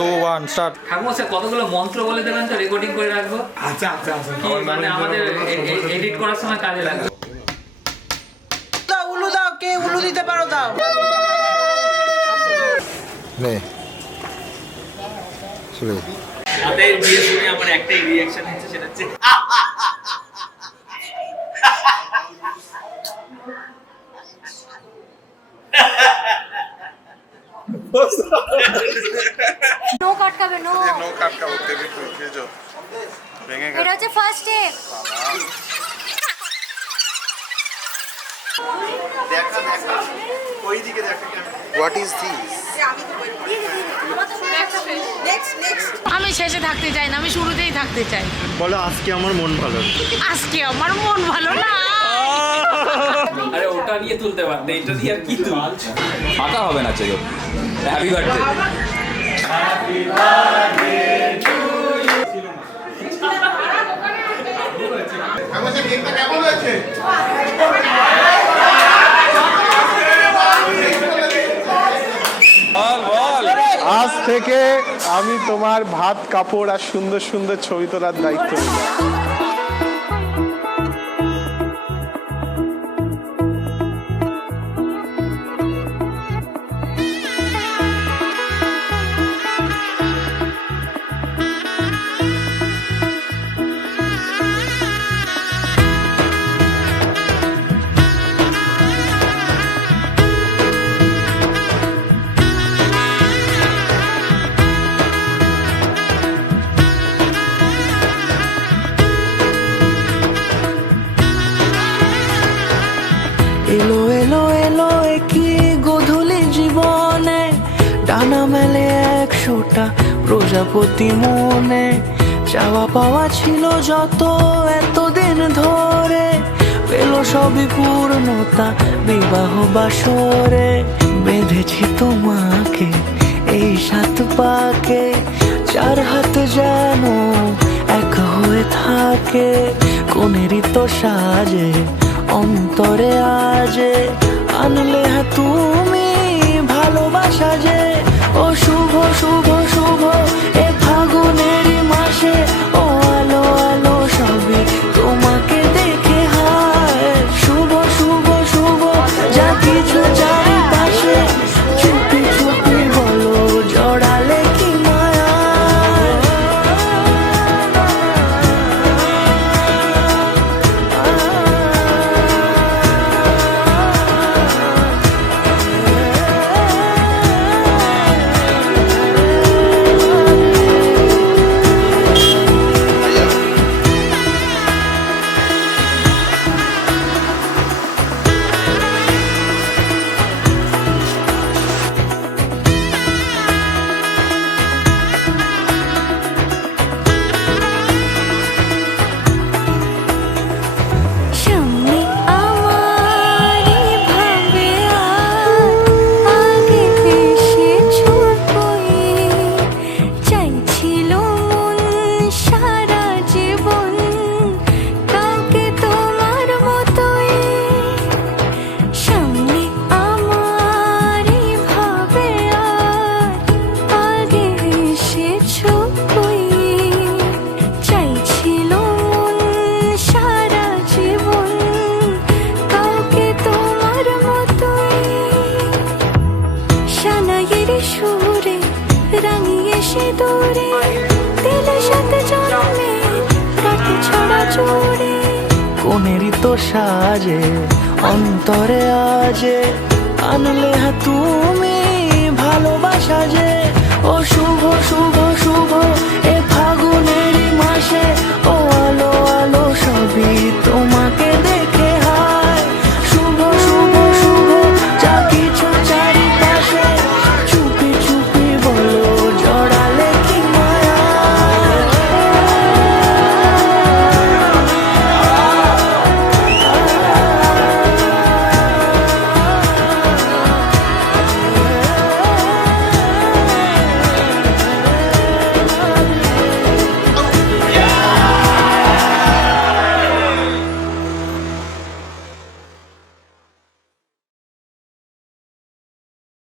2 1 start. ঠাকুমা sir কতগুলো মন্ত্র বলে দেবেন তো রেকর্ডিং করে রাখবো। আচ্ছা আচ্ছা আচ্ছা কি মানে আমাদের এডিট করার সময় কাজে লাগবে। দাও উলু দাও, কে উলু দিতে পারো দাও। নে শুরু। আমাদের বিয়ে শুনে আমার একটাই রিঅ্যাকশন হচ্ছে, সেটা হচ্ছে নো কাটকাবে নো नो काट का होते भी ये जो भेंगेगा এটা হচ্ছে ফার্স্ট স্টেপ। देखा देखा कोई दिखे देखा क्या व्हाट इज दिस আমি শেষে থাকতে চাই না, আমি শুরুতেই থাকতে চাই। বলো আজকে আমার মন ভালো আজকে আমার মন ভালো না। আরে ওটা নিয়ে তুলতে পারতে, এটা দিয়ে আর কি তুল ফাঁকা হবে না চেয়ে। Happy birthday. আমাদের কেকটা কেমন হয়েছে আজ থেকে আমি তোমার ভাত কাপড় আর সুন্দর সুন্দর ছবি তোলার দায়িত্ব নিলাম। এলো এলো এলো একই গোধূলি জীবনে, ডানা মেলে 100টা প্রজাপতি মনে। চাওয়া পাওয়া ছিল যত এতদিন ধরে, পেল সবই পূর্ণতা বিবাহ বাসরে। বেঁধেছি তোমাকে এই 7 পাকে, 4 হাত যেন এক হয়ে থাকে। কোনেরই তো সাজে অন্তরে আজে, আনলে হ্যাঁ তুমি ভালোবাসা যে। ও শুভ শুভ শুভ এ ফাগুনেরই মাসে, ও আলো আলো সবই তোমাকে দেখে হায়। শুভ শুভ শুভ যা কিছু চারিপাশে, চুপি চুপি বলো জড়ালে কি মায়া। সামনে আমারই ভাবে আগে ভেসে ছুটবই, চাইছিল মন সারা জীবন কাউকে তোমার মতোই। সামনে আমারই ভাবে আগে ভেসে ছুটবই, চাইছিল মন সারা জীবন কাউকে তোমার মতোই। সানাইয়ের সুরে রাঙিয়ে সে দূরে, দিলে সাথে জন্মে রাতে ছড়া জোরে। কোনেরই তো সাজে অন্তরে আজে, আনলে হ্যাঁ তুমি ভালোবাসা